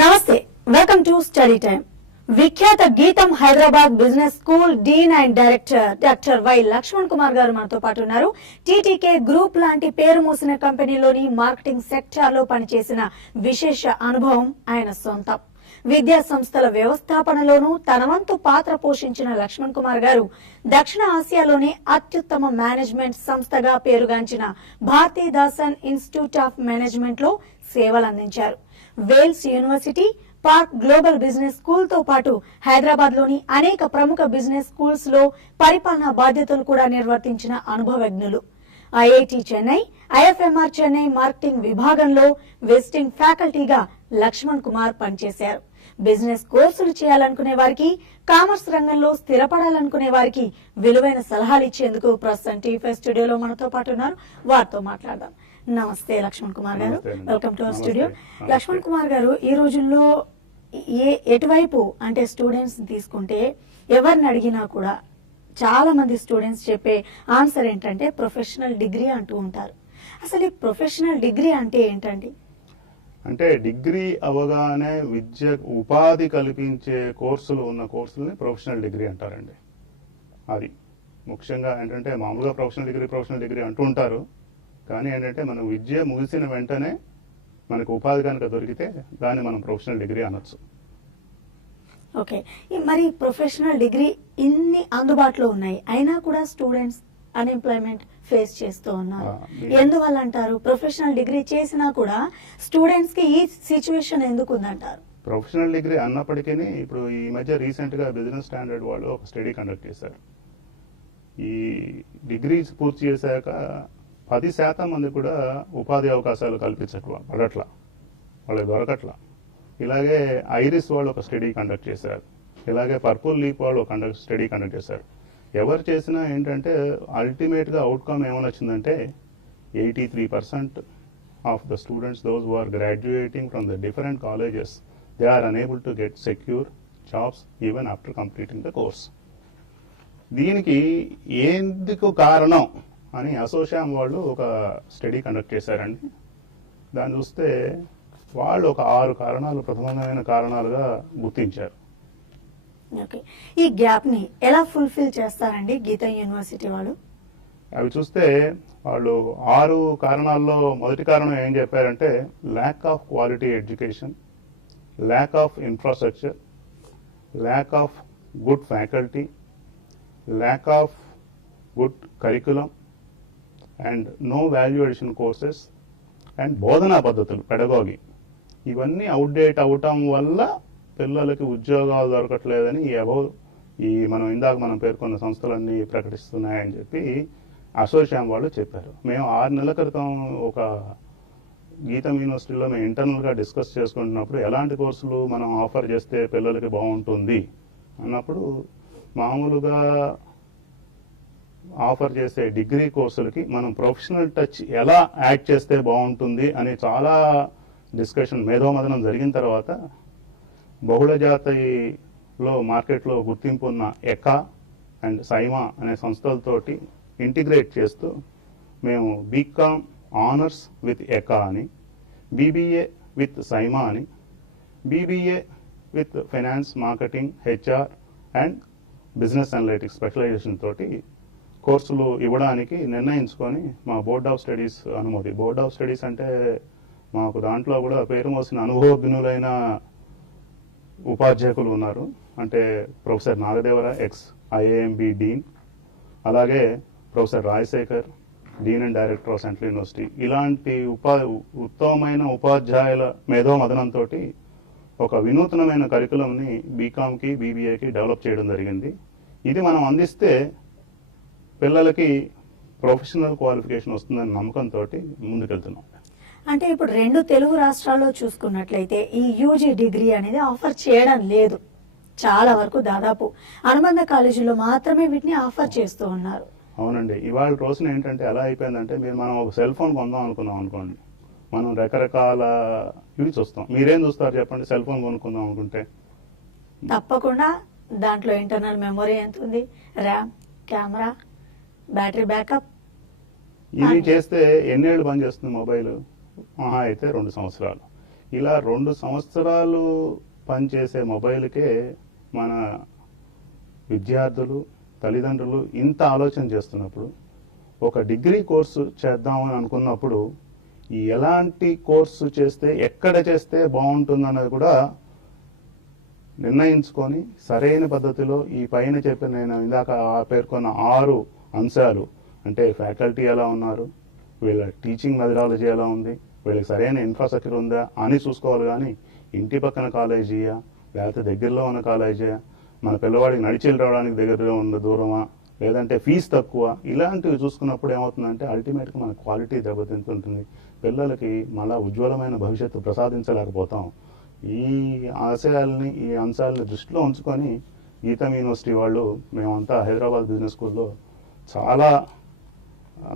నమస్తే, welcome to study time. విఖ్యాత GITAM Hyderabad business school dean and director doctor Y Laxman Kumar garu మనతో పాటు ఉన్నారు. టీటీకే గ్రూప్ లాంటి పేరు మోసిన కంపెనీలోని మార్కెటింగ్ సెక్టార్ లో పనిచేసిన విశేష అనుభవం ఆయన సొంతం. విద్యా సంస్థల వ్యవస్థాపనలోనూ తన వంతు పాత్ర పోషించిన లక్ష్మణ్ కుమార్ గారు దక్షిణ ఆసియాలోనే అత్యుత్తమ మేనేజ్మెంట్ సంస్థగా పేరుగాంచిన భారతీదాసన్ ఇన్స్టిట్యూట్ ఆఫ్ మేనేజ్మెంట్ లో సేవలందించారు. Wales university, park global business school తో పాటు హైదరాబాద్ లోని అనేక ప్రముఖ బిజినెస్ స్కూల్స్ లో పరిపాలనా బాధ్యతలు కూడా నిర్వర్తించిన అనుభవజ్ఞులు. IIT Chennai, IFMR Chennai marketing విభాగంలో విజిటింగ్ ఫ్యాకల్టీగా లక్ష్మణ్ కుమార్ పనిచేశారు. బిజినెస్ కోర్సులు చేయాలనుకునే వారికి, కామర్స్ రంగంలో స్థిరపడాలనుకునే వారికి విలువైన సలహాలు ఇచ్చేందుకు ప్రస్తుతం టీఫై స్టూడియోలో మనతో పాటు ఉన్నారు. వారితో మాట్లాడదాం. నమస్తే Laxman Kumar garu, welcome to our studio. Laxman Kumar garu, ఈ రోజుల్లో ఎటువైపు అంటే స్టూడెంట్స్ తీసుకుంటే ఎవరిని అడిగినా కూడా చాలా మంది స్టూడెంట్స్ చెప్పే ఆన్సర్ ఏంటంటే ప్రొఫెషనల్ డిగ్రీ అంటూ ఉంటారు. అసలు ఈ ప్రొఫెషనల్ డిగ్రీ అంటే ఏంటండి? అంటే డిగ్రీ అవగానే విద్య ఉపాధి కల్పించే కోర్సులు ఉన్న కోర్సులని ప్రొఫెషనల్ డిగ్రీ అంటారండి. అది ముఖ్యంగా ఏంటంటే మామూలుగా ప్రొఫెషనల్ డిగ్రీ అంటూ ఉంటారు. కానీ ఏంటంటే మనం విద్య ముగిసిన వెంటనే మనకు ఉపాధి కనుక దొరికితే దాన్ని మనం ప్రొఫెషనల్ డిగ్రీ అనొచ్చు. ఓకే, మరి ప్రొఫెషనల్ డిగ్రీ ఇన్ని అందుబాటులో ఉన్నాయి, అయినా కూడా స్టూడెంట్స్ అన్ఎంప్లాయ్మెంట్ ఫేస్ చేస్తూ ఉన్నారు. ఎందువల్ల అంటారు? ప్రొఫెషనల్ డిగ్రీ చేసినా కూడా స్టూడెంట్స్ కి ఈ సిచ్యువేషన్ ఎందుకు ఉందంటారు? ప్రొఫెషనల్ డిగ్రీ అన్నప్పటికీ ఇప్పుడు ఈ మధ్య రీసెంట్ గా బిజినెస్ స్టాండర్డ్ వాళ్ళు ఒక స్టడీ కండక్ట్ చేశారు. ఈ డిగ్రీ పూర్తి చేశాక 10% మంది కూడా ఉపాధి అవకాశాలు పడట్లా, వాళ్ళకి దొరకట్లా. ఇలాగే ఐరిస్ వాళ్ళు ఒక స్టడీ కండక్ట్ చేశారు. ఇలాగే పర్పుల్ లీప్ వాళ్ళు ఒక స్టడీ కండక్ట్ చేశారు. ఎవరు చేసినా ఏంటంటే అల్టిమేట్ గా అవుట్కమ్ ఏమైనా వచ్చిందంటే 83% of the students those who are graduating from the different colleges they are unable to get secure jobs even after completing the course. దీనికి ఎందుకు కారణం అని అసోచామ్ వాళ్ళు ఒక స్టడీ కండక్ట్ చేశారండి. దాన్ని చూస్తే వాళ్ళు ఒక 6 కారణాలు ప్రధానమైన కారణాలుగా గుర్తించారు. ఓకే, ఈ గ్యాప్ ని ఎలా ఫుల్ఫిల్ చేస్తారండి గీతా యూనివర్సిటీ వాళ్ళు? అవి చూస్తే వాళ్ళు 6 కారణాల్లో మొదటి కారణం ఏం చెప్పారంటే lack of quality education, lack of infrastructure, lack of good faculty, lack of good curriculum and no value addition courses and బోధనా పద్ధతులు పెడగాగి ఇవన్నీ అవుట్డేట్ అవటం వల్ల పిల్లలకి ఉద్యోగాలు దొరకట్లేదని మనం పేర్కొన్న సంస్థలన్నీ ప్రకటిస్తున్నాయని చెప్పి అసోచామ్ వాళ్ళు చెప్పారు. మేము 6 నెలల క్రితం ఒక గీతం యూనివర్సిటీలో మేము ఇంటర్నల్ గా డిస్కస్ చేసుకుంటున్నప్పుడు ఎలాంటి కోర్సులు మనం ఆఫర్ చేస్తే పిల్లలకి బాగుంటుంది అన్నప్పుడు మామూలుగా ఆఫర్ చేసే డిగ్రీ కోర్సులకి మనం ప్రొఫెషనల్ టచ్ ఎలా యాడ్ చేస్తే బాగుంటుంది అని చాలా డిస్కషన్ మేధోమథనం జరిగిన తర్వాత బహుళజాతిలో మార్కెట్లో గుర్తింపు ఉన్న ఎకా అండ్ సైమా అనే సంస్థలతోటి ఇంటిగ్రేట్ చేస్తూ మేము బీకామ్ ఆనర్స్ విత్ ఎకా అని, బీబీఏ విత్ సైమా అని, BBA with finance marketing HR and business analytics specialisation తోటి కోర్సులు ఇవ్వడానికి నిర్ణయించుకొని మా బోర్డ్ ఆఫ్ స్టడీస్ అనుమతి. బోర్డ్ ఆఫ్ స్టడీస్ అంటే మాకు దాంట్లో కూడా పేరు మోసిన అనుభవజ్ఞులైన ఉపాధ్యాయులు ఉన్నారు. అంటే ప్రొఫెసర్ నాగదేవర ఎక్స్ ఐఏఎంబి డీన్, అలాగే professor Rajasekhar Deen and director of central university. ఇలాంటి ఉత్తమమైన ఉపాధ్యాయుల మేధోమథనంతో ఒక వినూత్నమైన కరికులంని బీకామ్కి బీబీఏకి డెవలప్ చేయడం జరిగింది. ఇది మనం అందిస్తే పిల్లలకి ప్రొఫెషనల్ క్వాలిఫికేషన్ వస్తుందన్న నమ్మకంతో ముందుకెళ్తున్నాం. అంటే ఇప్పుడు 2 తెలుగు రాష్ట్రాల్లో చూసుకున్నట్లయితే ఈ యూజీ డిగ్రీ అనేది ఆఫర్ చేయడం లేదు. చాలా వరకు దాదాపు అనుబంధ కాలేజీలో మాత్రమే వీటిని ఆఫర్ చేస్తూ ఉన్నారు. అవునండి, ఇవాళ రోజున ఏంటంటే ఎలా అయిపోయిందంటే మనం ఒక సెల్ ఫోన్ కొందాం అనుకున్నాం అనుకోండి, మనం రకరకాల ఇవి చూస్తాం. మీరేం చూస్తారు చెప్పండి? సెల్ ఫోన్ కొనుక్కుందాం అనుకుంటే తప్పకుండా దాంట్లో ఇంటర్నల్ మెమొరీ ఎంత ఉంది, ర్యామ్, కెమెరా, బ్యాటరీ బ్యాకప్, ఇవి చేస్తే ఎన్నేళ్ళు పనిచేస్తుంది మొబైల్? మహా అయితే 2 సంవత్సరాలు. ఇలా 2 సంవత్సరాలు పనిచేసే మొబైల్కే మన విద్యార్థులు తల్లిదండ్రులు ఇంత ఆలోచన చేస్తున్నప్పుడు ఒక డిగ్రీ కోర్సు చేద్దామని అనుకున్నప్పుడు ఎలాంటి కోర్సు చేస్తే ఎక్కడ చేస్తే బాగుంటుందన్నది కూడా నిర్ణయించుకొని సరైన పద్ధతిలో ఈ పైన చెప్పిన నేను ఇందాక పేర్కొన్న 6 అంశాలు అంటే ఫ్యాకల్టీ ఎలా ఉన్నారు, వీళ్ళ టీచింగ్ మెథడాలజీ ఎలా ఉంది, వీళ్ళకి సరైన ఇన్ఫ్రాస్ట్రక్చర్ ఉందా అని చూసుకోవాలి. కానీ ఇంటి పక్కన కాలేజీయా లేకపోతే దగ్గరలో ఉన్న కాలేజీయా, మన పిల్లవాడికి నడిచి రావడానికి దగ్గరలో ఉన్న దూరమా, లేదంటే ఫీజు తక్కువ, ఇలాంటివి చూసుకున్నప్పుడు ఏమవుతుందంటే అల్టిమేట్గా మన క్వాలిటీ దెబ్బతింటుంటుంది. పిల్లలకి మళ్ళా ఉజ్వలమైన భవిష్యత్తు ప్రసాదించలేకపోతాం. ఈ ఆశయాల్ని ఈ అంశాలని దృష్టిలో ఉంచుకొని గీతం యూనివర్సిటీ వాళ్ళు మేమంతా హైదరాబాద్ బిజినెస్ స్కూల్లో చాలా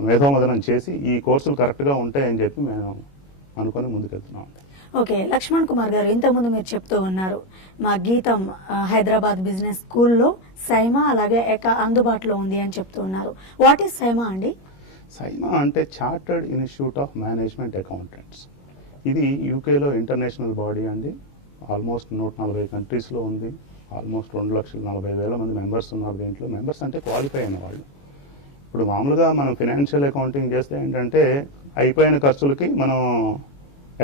మేధోమదనం చేసి ఈ కోర్సులు కరెక్ట్గా ఉంటాయని చెప్పి మేము అనుకొని ముందుకెళ్తున్నాం. ఓకే, లక్ష్మణ్ కుమార్ గారు, ఇంతకుముందు మీరు చెప్తూ ఉన్నారు మా గీతం హైదరాబాద్ బిజినెస్ స్కూల్లో సైమా అలాగే అందుబాటులో ఉంది అని చెప్తూ ఉన్నారు. వాట్ ఈస్ సైమా అండి? సైమా అంటే chartered institute of management accountants. ఇది యూకేలో ఇంటర్నేషనల్ బాడీ అండి. ఆల్మోస్ట్ 140 కంట్రీస్లో ఉంది. ఆల్మోస్ట్ 2,40,000 మంది మెంబర్స్ ఉన్నారు దీంట్లో. మెంబర్స్ అంటే క్వాలిఫై అయిన వాళ్ళు. ఇప్పుడు మామూలుగా మనం ఫినాన్షియల్ అకౌంటింగ్ చేస్తే ఏంటంటే అయిపోయిన ఖర్చులకి మనం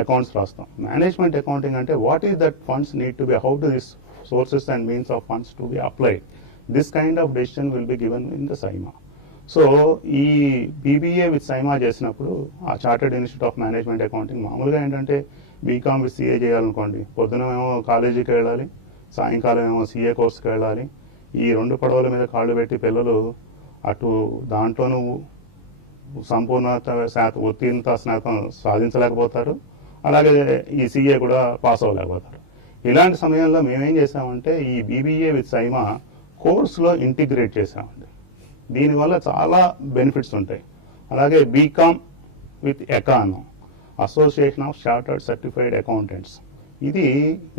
అకౌంట్స్ రాస్తాం. మేనేజ్మెంట్ అకౌంటింగ్ అంటే what is that funds need to be, how to this sources and means of funds to be applied. This kind of decision will be given in the CIMA. So ఈ BBA with CIMA చేసినప్పుడు ఆ chartered institute of management accounting మామూలుగా ఏంటంటే BCom with CA చేయాలనుకోండి, పొద్దున ఏమో కాలేజీకి వెళ్ళాలి, సాయంకాలం ఏమో సిఏ కోర్సుకి వెళ్ళాలి. ఈ 2 పడవల మీద కాళ్ళు పెట్టి పిల్లలు అటు దాంట్లోనూ సంపూర్ణత ఉత్తీర్ణత శాతం సాధించలేకపోతారు, అలాగే ఈ సిఏ కూడా పాస్ అవ్వలేకపోతారు. ఇలాంటి సమయంలో మేమేం చేసామంటే ఈ బీబీఏ విత్ సైమా కోర్సులో ఇంటిగ్రేట్ చేసామండి. దీనివల్ల చాలా బెనిఫిట్స్ ఉంటాయి. అలాగే బీకామ్ విత్ ఎకానో, association of chartered certified accountants, ఇది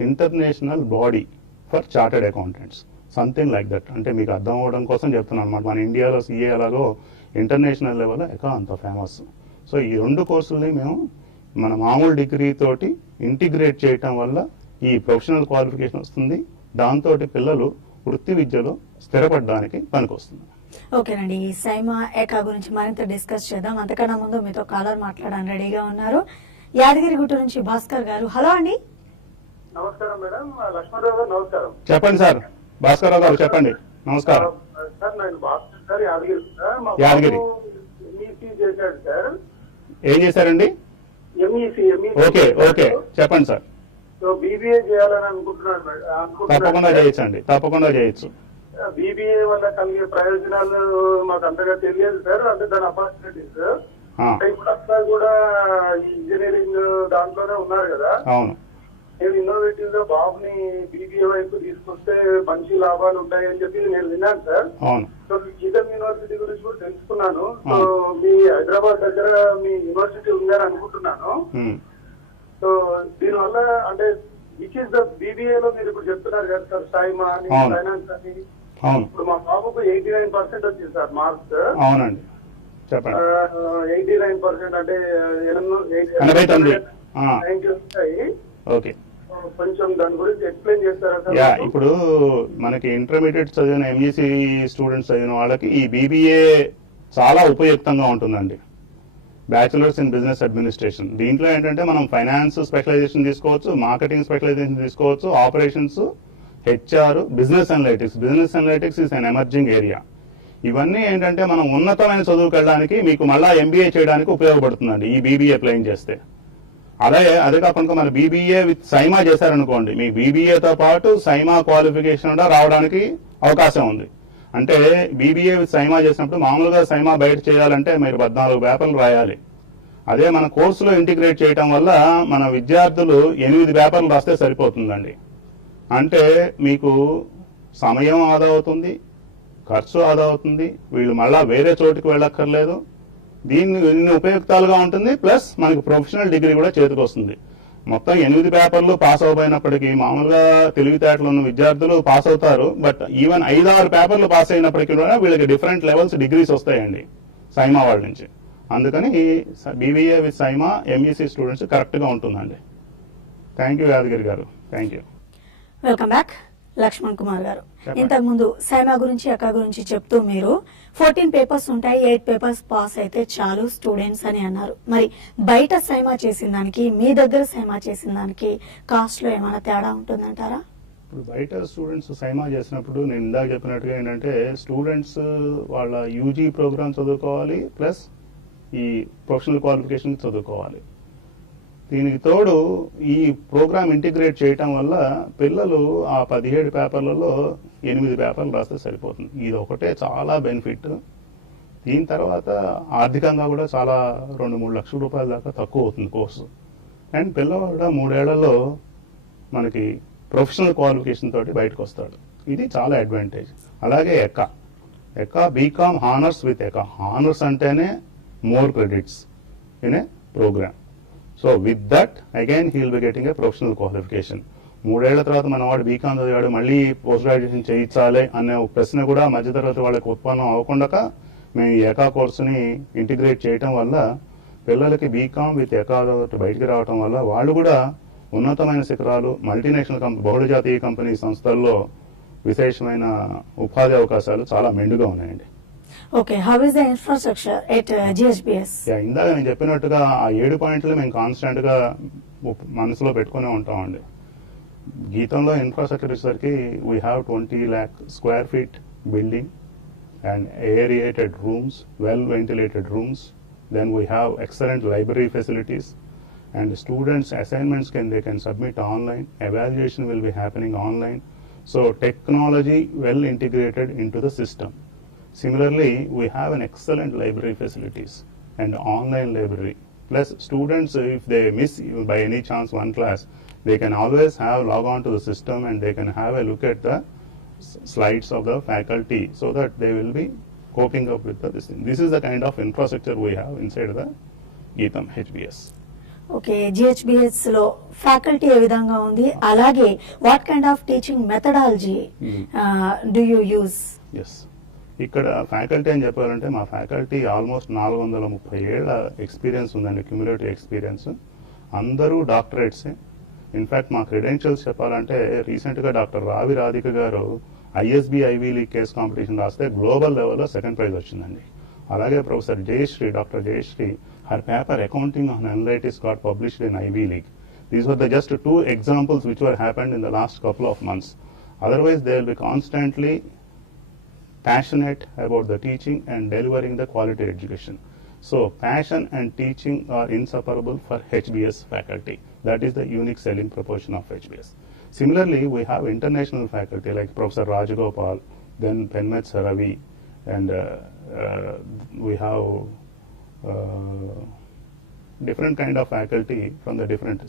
international body for chartered accountants, something like that. అంటే మీకు అర్థం అవ్వడం కోసం చెప్తున్నాను అనమాట. మన ఇండియాలో సిఏ అలాగో ఇంటర్నేషనల్ లెవెల్ ఎకా అంత ఫేమస్. సో ఈ 2 కోర్సుల్ని మేము మన మామూలు డిగ్రీ తోటి ఇంటిగ్రేట్ చేయటం వల్ల ఈ ప్రొఫెషనల్ క్వాలిఫికేషన్ వస్తుంది. దాంతో పిల్లలు వృత్తి విద్యలో స్థిరపడడానికి పనికొస్తుంది. ఓకేనండి, ఈ సైమా ఏకా గురించి మరింత డిస్కస్ చేద్దాం. అంతకన్నా ముందు మీతో కాలర్ మాట్లాడడానికి రెడీగా ఉన్నారు. యాదగిరిగుట్ట నుంచి భాస్కర్ గారు. హలో అండి. నమస్కారం మేడం. లక్ష్మణరావు గారు నమస్కారం. చెప్పండి సార్. భాస్కర్ రావు గారు చెప్పండి. నమస్కారం సార్. నేను భాస్కర్ సార్, యాదగిరి. యాదగిరి ఎంఈసీ చేశాడు సార్. ఏం చేశారండి? ఎంఈసీ. ఓకే ఓకే చెప్పండి సార్. సో బీబీఏ చేయాలని అనుకుంటున్నాను మేడం. తప్పకుండా చేయొచ్చండి, తప్పకుండా చేయొచ్చు. బీబీఏ వల్ల కలిగే ప్రయోజనాలు మాకు అంతగా తెలియదు సార్. అంటే దాని ఆపర్చునిటీస్ ఇప్పుడు అంతా కూడా ఇంజనీరింగ్ దాంట్లోనే ఉన్నారు కదా. అవును. నేను ఇన్నోవేటివ్ గా బాబుని బీబీఏ వైపు తీసుకొస్తే మంచి లాభాలు ఉంటాయని చెప్పి నేను విన్నాను సార్. అవును. సో గీతం యూనివర్సిటీ గురించి కూడా తెలుసుకున్నాను. సో మీ హైదరాబాద్ దగ్గర మీ యూనివర్సిటీ ఉందని అనుకుంటున్నాను. సో దీనివల్ల అంటే విచ్ ఇస్ ద బీబీఏ లో మీరు ఇప్పుడు చెప్తున్నారు కదా సార్, సైమా అని, ఫైనాన్స్ అని. ఇప్పుడు మా బాబుకు 89% వచ్చింది సార్ మార్క్స్. అవునండి, చెప్పండి. 89% అంటే 89. ఓకే, కొంచెం దాని గురించి ఎక్స్ప్లెయిన్ చేస్తారా సార్? యా, ఇప్పుడు మనకి ఇంటర్మీడియట్ చదివిన ఎంఈసీ స్టూడెంట్స్ చదివిన వాళ్ళకి ఈ బీబీఏ చాలా ఉపయుక్తంగా ఉంటుందండి. Bachelors in business administration. దీంట్లో ఏంటంటే మనం ఫైనాన్స్ స్పెషలైజేషన్ తీసుకోవచ్చు, మార్కెటింగ్ స్పెషలైజేషన్ తీసుకోవచ్చు, operations, HR, business analytics. Business analytics is an emerging area. ఇవన్నీ ఏంటంటే మనం ఉన్నతమైన చదువుకు వెళ్ళడానికి మీకు మళ్ళా ఎంబీఏ చేయడానికి ఉపయోగపడుతుందండి ఈ బీబీఏ అప్లై చేస్తే. అదే కాకుండా మన బీబీఏ విత్ సైమా చేశారనుకోండి, మీ బీబీఏతో పాటు సైమా క్వాలిఫికేషన్ కూడా రావడానికి అవకాశం ఉంది. అంటే బీబీఏ విత్ సైమా చేసినప్పుడు మామూలుగా సైమా బయట చేయాలంటే మీరు 14 పేపర్లు రాయాలి. అదే మన కోర్సులో ఇంటిగ్రేట్ చేయడం వల్ల మన విద్యార్థులు 8 పేపర్లు రాస్తే సరిపోతుందండి. అంటే మీకు సమయం ఆదా అవుతుంది, ఖర్చు ఆదా అవుతుంది, వీళ్ళు మళ్ళా వేరే చోటుకి వెళ్ళక్కర్లేదు. ఇన్ని ఉపయుక్తాలుగా ఉంటుంది. ప్లస్ మనకి ప్రొఫెషనల్ డిగ్రీ కూడా చేతికి వస్తుంది. మొత్తం 8 పేపర్లు పాస్ అయినప్పటికీ మామూలుగా తెలివితేటలు ఉన్న విద్యార్థులు పాస్ అవుతారు. బట్ ఈవెన్ 5-6 పేపర్లు పాస్ అయినప్పటికీ కూడా వీళ్ళకి డిఫరెంట్ లెవెల్స్ డిగ్రీస్ వస్తాయండి సైమా వాళ్ళ నుంచి. అందుకని BBA with CIMA MEC students కరెక్ట్గా ఉంటుందండి. Thank you Yadagiri garu, thank you. Welcome back. Laxman Kumar garu, చెప్పండి. ఇంతకు ముందు సైమా గురించి అక్క గురించి చెప్తూ మీరు 14 పేపర్స్ ఉంటాయి, 8 పేపర్స్ పాస్ అయితే చాలు స్టూడెంట్స్ అని అన్నారు. మరి బయట సైమా చేసిన దానికి మీ దగ్గర సైమా చేసిన దానికి కాస్ట్ లో ఏమైనా తేడా ఉంటుందంటారా? ఇప్పుడు బయట స్టూడెంట్స్ సైమా చేసినప్పుడు నేను ఇందాక చెప్పినట్టుగా ఏంటంటే స్టూడెంట్స్ వాళ్ళ యూజీ ప్రోగ్రామ్ చదువుకోవాలి, ప్లస్ ఈ ప్రొఫెషనల్ క్వాలిఫికేషన్ చదువుకోవాలి. దీనికి తోడు ఈ ప్రోగ్రామ్ ఇంటిగ్రేట్ చేయటం వల్ల పిల్లలు ఆ 17 పేపర్లలో 8 పేపర్లు రాస్తే సరిపోతుంది. ఇది ఒకటే చాలా బెనిఫిట్. దీని తర్వాత ఆర్థికంగా కూడా చాలా 2-3 లక్షల రూపాయల దాకా తక్కువ అవుతుంది కోర్సు. అండ్ పిల్లవాడు కూడా 3 ఏళ్లలో మనకి ప్రొఫెషనల్ క్వాలిఫికేషన్ తోటి బయటకు వస్తాడు. ఇది చాలా అడ్వాంటేజ్. అలాగే ఎకా బీకామ్ హానర్స్ విత్ హానర్స్ అంటేనే more credits in a programme. So with that again he will be getting a professional qualification. 3 ఏళ్ల తర్వాత మనవాడు బీకామ్ చదివాడు మళ్ళీ పోస్ట్ గ్రాడ్యుయేషన్ చేయించాలి అనే ఒక ప్రశ్న కూడా మధ్యతరగతి వాళ్ళకి ఉత్పన్నం అవ్వకుండా మేము ఈ ఎకా కోర్సుని ఇంటిగ్రేట్ చేయటం వల్ల పిల్లలకి బీకామ్ విత్ ఎకా బయటికి రావటం వల్ల వాళ్ళు కూడా ఉన్నతమైన శిఖరాలు, మల్టీనేషనల్ బహుళజాతీయ కంపెనీ సంస్థల్లో విశేషమైన ఉపాధి అవకాశాలు చాలా మెండుగా ఉన్నాయండి. Okay, how is the infrastructure at GHBS? ఇందాక నేను చెప్పినట్టుగా ఆ 7 పాయింట్లు మేము కాన్స్టెంట్ గా మనసులో పెట్టుకునే ఉంటామండి. గీతంలో ఇన్ఫ్రాస్ట్రక్చర్ వచ్చేసరికి we have 20 lakh square feet building and aerated rooms, well ventilated rooms. Then we have excellent library facilities. And students' assignments they can submit online. Evaluation will be happening online. So technology well integrated into the system. Similarly, we have an excellent library facilities and online library. Plus students, if they miss by any chance one class, they can always log on to the system and they can have a look at the slides of the faculty so that they will be coping up with this thing. This is the kind of infrastructure we have inside the Geetham HBS. Okay, GHBS లో faculty ఏ విధంగా ఉంది, అలాగే what kind of teaching methodology do you use? Yes, ఇక్కడ faculty అని చెప్పాలంటే మా faculty almost 430 ఏళ్ల ఎక్స్పీరియన్స్ ఉందండి, క్యూములేటివ్ ఎక్స్పీరియన్స్. అందరూ డాక్టరేట్సే. ఇన్ఫాక్ట్ మా క్రెడెన్షియల్స్ చెప్పాలంటే రీసెంట్గా డాక్టర్ రావి Radhika garu ISB Ivy League case competition రాస్తే గ్లోబల్ లెవెల్లో 2nd ప్రైజ్ వచ్చిందండి. అలాగే professor doctor Jayashree, her paper Accounting on Analytics got published in Ivy League. These were the just 2 examples which were happened in the last couple of months. Otherwise, they will be constantly passionate about the teaching and delivering the quality education. So, passion and teaching are inseparable for HBS faculty. That is the unique selling proportion of HBS. Similarly, we have international faculty like Professor Rajagopal, then Penmeth Ravi, and we have different kind of faculty from the different,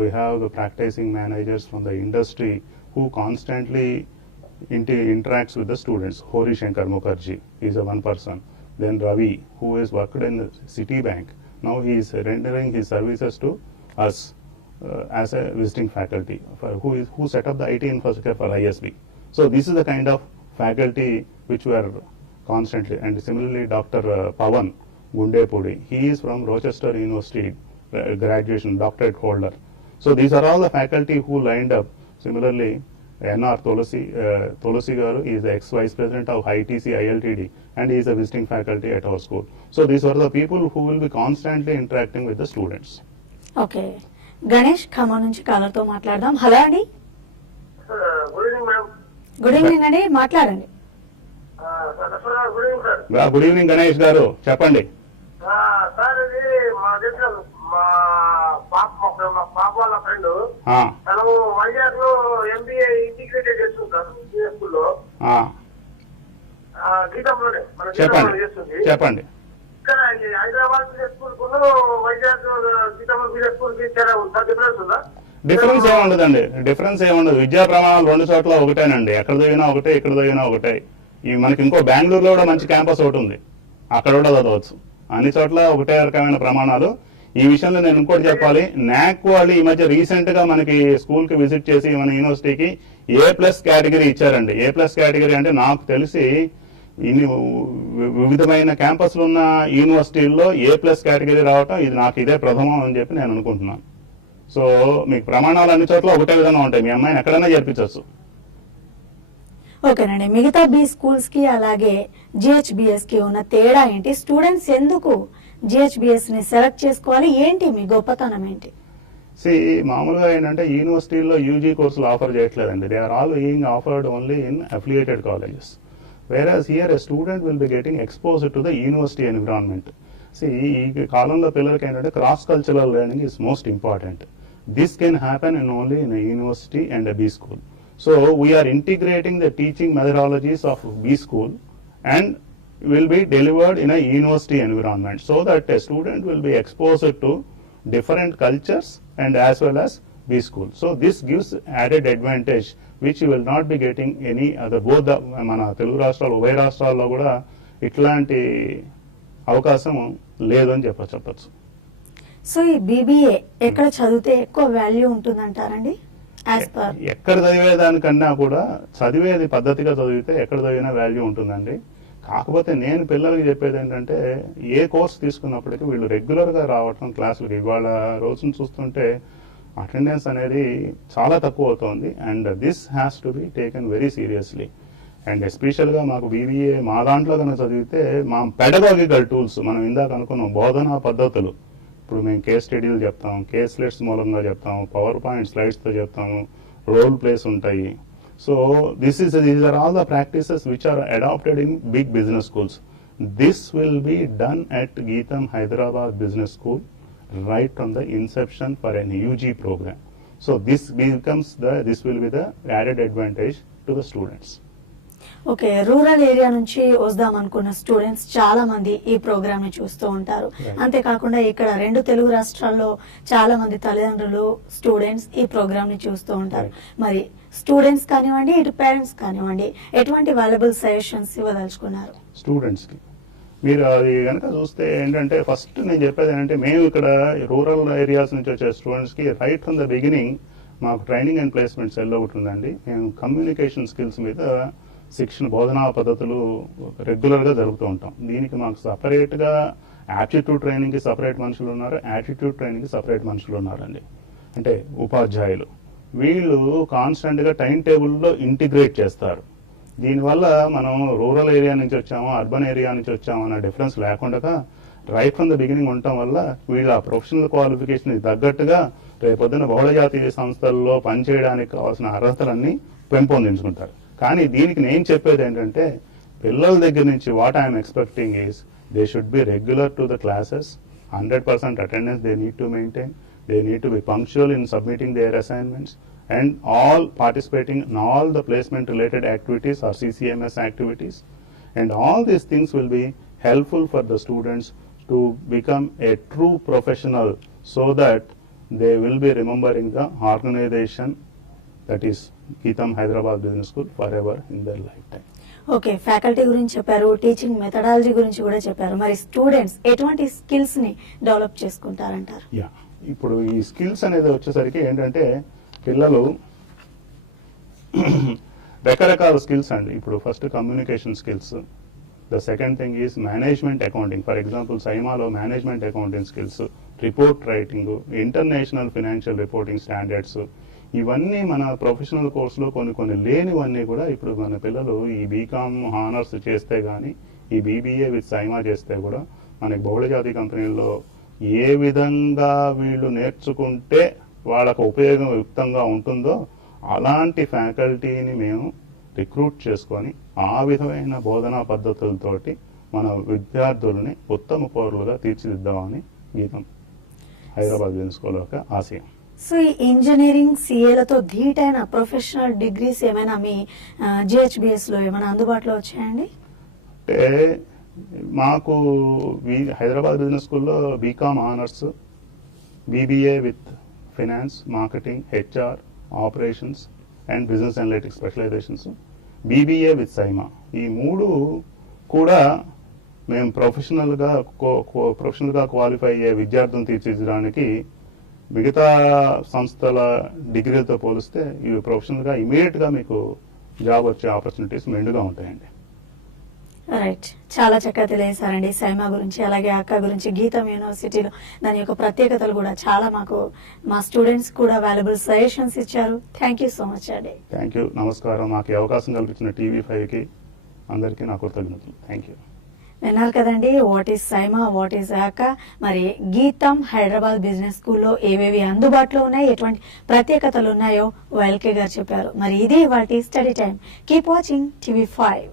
we have the practicing managers from the industry who constantly interacts with the students. Hori Shankar Mukherjee is a one person. Then Ravi, who is worked in the Citibank, now he is rendering his services to us as a visiting faculty, who set up the IT infrastructure for ISB. So this is the kind of faculty which we are constantly. And similarly, Dr. Pawan Gundepudi, he is from Rochester University, graduation, doctorate holder. So these are all the faculty who lined up. Similarly, N.R. Tulasi Garu is the ex-vice president of ITC ILTD and he is a visiting faculty at our school. So these are the people who will be constantly interacting with the students. Okay, Ganesh Khammam నుంచి కాలర్తో మాట్లాడదాం. Hello అండి. Good evening ma'am. Good evening అండి, మాట్లాడండి. Good evening sir. Good evening Ganesh గారు, చెప్పండి. Sir, ఇది మా దగ్గర మా పాప వాళ్ళ ఫ్రెండ్ తను వైజాగ్ లో MBA ఇంటిగ్రేటెడ్ చేస్తుంటారు స్కూల్లో, గీతంలోనే మన గీతంలో చేస్తుంది. చెప్పండి. ఇక్కడ హైదరాబాద్ స్కూల్ కు వైజాగ్ గీతంలో స్కూల్ కి డిఫరెన్స్ ఉందా? డిఫరెన్స్ ఏముండదండి, డిఫరెన్స్ ఏముండదు. విద్యా ప్రమాణాలు 2 చోట్ల ఒకటేనండి. ఎక్కడ చదివినా ఒకటే, ఇక్కడ చదివినా ఒకటే. మనకి ఇంకో బెంగళూరులో కూడా మంచి క్యాంపస్ ఒకటి ఉంది, అక్కడ కూడా చదవచ్చు. అన్ని చోట్ల ఒకటే రకమైన ప్రమాణాలు. ఈ విషయంలో నేను ఇంకోటి చెప్పాలి, NAC వాళ్ళు ఈ మధ్య రీసెంట్ గా మనకి స్కూల్ కి విజిట్ చేసి మన యూనివర్సిటీకి A+ కేటగిరీ ఇచ్చారండి. A+ కేటగిరీ అంటే నాకు తెలిసి ఇన్ని వివిధమైన క్యాంపస్లు ఉన్న యూనివర్సిటీల్లో A+ కేటగిరీ రావటం ఇది నాకు ఇదే ప్రథమం అని చెప్పి నేను అనుకుంటున్నాను. సో మీకు ప్రమాణాలు అన్ని చోట్ల ఒకటే విధంగా ఉంటాయి, మీ అమ్మాయిని ఎక్కడైనా చేర్పించవచ్చు. ఓకేనండి, మిగతా బి స్కూల్స్ కి అలాగే జిహెచ్బిఎస్ కి ఉన్న తేడా ఏంటి? స్టూడెంట్స్ ఎందుకు జిహెచ్బిఎస్ ని సెలెక్ట్ చేసుకోవాలి? ఏంటి మీ గొప్పతనం ఏంటి? మామూలుగా ఏంటంటే యూనివర్సిటీల్లో యూజీ కోర్సులు ఆఫర్ చేయట్లేదండి. They are all being offered only in affiliated colleges. Whereas here a student will be getting exposed to the university environment. ఈ కాలంలో పిల్లలకి ఏంటంటే cross cultural learning is most important. This can happen only in a university and a B school. So we are integrating the teaching methodologies of B school and will be delivered in a university environment so that a student will be exposed to different cultures and as well as B school. So this gives added advantage which you will not be getting any other. Both the మన తెలుగు రాష్ట్రాలు ఉభయ రాష్ట్రాల్లో కూడా ఇట్లాంటి అవకాశం లేదని చెప్పచ్చు. So ఈ బీబీఏ ఎక్కడ చదివితే ఎక్కువ వాల్యూ ఉంటుందంటారండి? ఎక్కడ చదివేదానికన్నా కూడా చదివేది పద్ధతిగా చదివితే ఎక్కడ చదివినా వాల్యూ ఉంటుందండి. కాకపోతే నేను పిల్లలకి చెప్పేది ఏంటంటే ఏ కోర్స్ తీసుకున్నప్పటికీ వీళ్ళు రెగ్యులర్గా రావటం క్లాసులకి. ఇవాళ రోజును చూస్తుంటే అటెండెన్స్ అనేది చాలా తక్కువ అవుతోంది and this has to be taken very seriously. And ఎస్పెషల్గా మాకు బీబీఏ మా దాంట్లో కనుక చదివితే మా పెడగాగికల్ టూల్స్ మనం ఇందాక అనుకున్నాం బోధనా పద్ధతులు. ఇప్పుడు మేము కేస్ స్టడీలు చెప్తాం, కేస్ లెట్స్ మూలంగా చెప్తాం, పవర్ పాయింట్ స్లైడ్స్తో చెప్తాము, రోల్ ప్లేస్ ఉంటాయి. So these are all the practices which are adapted in big business schools. This will be done at GITAM Hyderabad business school right from the inception for an UG program. So this will be the added advantage to the students. Okay, rural area నుంచి వద్దాం అనుకున్న students చాలా మంది ఈ programme ని చూస్తూ ఉంటారు. అంతేకాకుండా ఇక్కడ 2 తెలుగు రాష్ట్రాల్లో చాలా మంది తల్లిదండ్రులు స్టూడెంట్స్ ఈ ప్రోగ్రామ్ ని చూస్తూ ఉంటారు. మరి స్టూడెంట్స్ కానివ్వండి, ఇటు పేరెంట్స్ కానివ్వండి, ఎటువంటి వాల్యుబుల్ సజెషన్స్ ఇవ్వదలుచుకున్నారు స్టూడెంట్స్ కి? మీరు అది కనుక చూస్తే ఏంటంటే ఫస్ట్ నేను చెప్పేది ఏంటంటే మేము ఇక్కడ రూరల్ ఏరియాస్ నుంచి వచ్చే స్టూడెంట్స్ కి రైట్ ఫ్రమ్ ద బిగినింగ్ మాకు ట్రైనింగ్ అండ్ ప్లేస్మెంట్ సెల్ ఒకటి ఉందండి. మేము కమ్యూనికేషన్ స్కిల్స్ మీద శిక్షణ బోధనా పద్ధతులు రెగ్యులర్ గా జరుపుతూ ఉంటాం. దీనికి మాకు సపరేట్ గా యాప్టిట్యూడ్ ట్రైనింగ్ కి సపరేట్ మనుషులు ఉన్నారు, యాటిట్యూడ్ ట్రైనింగ్ కి సపరేట్ మనుషులు ఉన్నారండి. అంటే ఉపాధ్యాయులు వీళ్ళు కాన్స్టెంట్ గా టైం టేబుల్లో ఇంటిగ్రేట్ చేస్తారు. దీనివల్ల మనం రూరల్ ఏరియా నుంచి వచ్చాము, అర్బన్ ఏరియా నుంచి వచ్చాము అన్న డిఫరెన్స్ లేకుండా రైట్ ఫ్రమ్ ద బిగినింగ్ ఉండటం వల్ల వీళ్ళ ప్రొఫెషనల్ క్వాలిఫికేషన్ తగ్గట్టుగా రేపొద్దున బహుళ జాతీయ సంస్థల్లో పనిచేయడానికి కావాల్సిన అర్హతలన్నీ పెంపొందించుకుంటారు. కానీ దీనికి నేను చెప్పేది ఏంటంటే పిల్లల దగ్గర నుంచి what I'm expecting is they should be regular to the classes, 100% attendance they need to maintain, they need to be punctual in submitting their assignments and all participating in all the placement related activities or CCMS activities, and all these things will be helpful for the students to become a true professional so that they will be remembering the organization that is Geetam Hyderabad Business School forever in their lifetime. Okay, faculty గురించి చెప్పారు, teaching methodology గురించి కూడా చెప్పారు. మరి students ఎటువంటి skills ని develop చేసుకుంటారంటారు? ఇప్పుడు ఈ స్కిల్స్ అనేది వచ్చేసరికి ఏంటంటే పిల్లలు రకరకాల స్కిల్స్ అండి. ఇప్పుడు first communication skills, the second thing is management accounting. For example సైమాలో management accounting skills, report writing, international financial reporting standards, ఇవన్నీ మన ప్రొఫెషనల్ కోర్సులో కొన్ని లేనివన్నీ కూడా ఇప్పుడు మన పిల్లలు ఈ బీకామ్ హానర్స్ చేస్తే కానీ, ఈ బీబీఏ విత్ సైమా చేస్తే కూడా మనకి బహుళజాతి కంపెనీల్లో ఏ విధంగా వీళ్ళు నేర్చుకుంటే వాళ్ళకు ఉపయోగయుక్తంగా ఉంటుందో అలాంటి ఫ్యాకల్టీని మేము రిక్రూట్ చేసుకొని ఆ విధమైన బోధనా పద్ధతులతోటి మన విద్యార్థుల్ని ఉత్తమ పౌరులుగా తీర్చిదిద్దామని గీతం హైదరాబాద్ బిజినెస్ స్కూల్ యొక్క ఆశయం. సో ఈ ఇంజనీరింగ్ సిఏలతో ధీటైన ప్రొఫెషనల్ డిగ్రీస్ ఏమైనా మీ జిహెచ్బిఎస్ లో ఏమైనా అందుబాటులో వచ్చాయండి? అంటే మాకు హైదరాబాద్ బిజినెస్ స్కూల్లో BCom honours, BBA with finance, marketing, HR, operations and business analytics specialisations, BBA with CIMA, ఈ 3 కూడా మేము ప్రొఫెషనల్గా క్వాలిఫై అయ్యే విద్యార్థులను తీర్చిదిద్దడానికి మిగతా సంస్థల డిగ్రీలతో పోలిస్తే ఇవి ప్రొఫెషనల్గా ఇమీడియట్గా మీకు జాబ్ వచ్చే ఆపర్చునిటీస్ మెండుగా ఉంటాయండి. రైట్, చాలా చక్కగా తెలియజేశారండి సైమా గురించి, అలాగే అక్క గురించి, గీతం యూనివర్సిటీలో దాని యొక్క ప్రత్యేకతలు కూడా చాలా మాకు మా స్టూడెంట్స్ కూడా వాల్యుబుల్ సజెషన్స్ ఇచ్చారు. థ్యాంక్ యూ సో మచ్ అండి. థ్యాంక్ యూ, నమస్కారం. నాకు ఈ అవకాశం కల్పించిన TV5కి అందరికీ నా కృతజ్ఞతలు. Thank you. విన్నారు కదండి, what is CIMA, what is ACCA, మరి గీతం హైదరాబాద్ బిజినెస్ స్కూల్లో ఏవేవి అందుబాటులో ఉన్నాయి, ఎటువంటి ప్రత్యేకతలు ఉన్నాయో వైల్కే గారు చెప్పారు. మరి ఇది వాటి study time. Keep watching TV5.